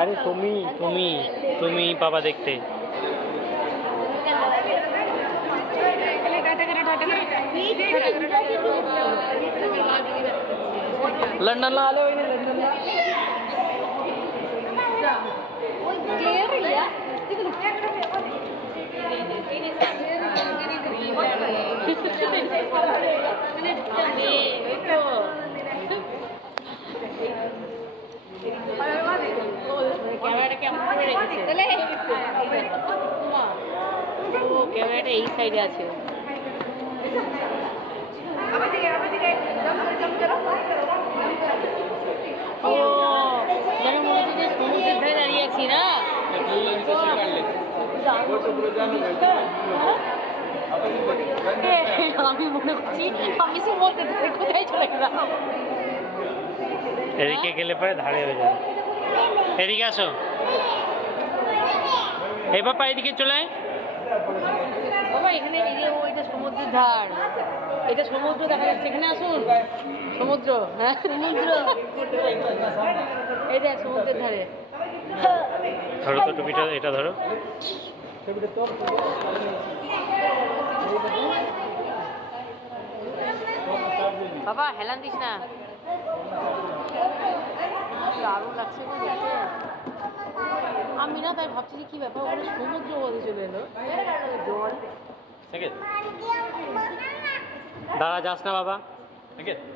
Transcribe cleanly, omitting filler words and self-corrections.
আরে তুমি তুমি তুমি বাবা দেখতে लंडन ला आले होय ना लंडन ला क्लियर या ক্যামেরাটা কেমন করে রেখেছে ও ক্যামেরাটা এই সাইডে আছে ও যেন মনে হচ্ছে যে সমুদ্রের ধারে দাঁড়িয়ে আছি না আমি মনে করছি আমি সমুদ্রের ধারে কোথায় চলে গেলাম এদিকে গেলে পরে ধারে হয়ে যাবে এদিকে আসো এই বাবা এদিকে চলে বাবা এখানে এই যে ওইটা সমুদ্রের ধার এটা সমুদ্র দেখা যাচ্ছে এখানে আসুন সমুদ্র হ্যাঁ সমুদ্র এই দেখ সমুদ্রের ধারে ধরো তো টুপিটা এটা ধরো বাবা হেলান দিস না দারুণ লাগছে গো দেখতে আমি না তাই ভাবছি যে কি ব্যাপার ওখানে সমুদ্র বলে চলে এলো দাঁড়া যাস না বাবা ঠিক আছে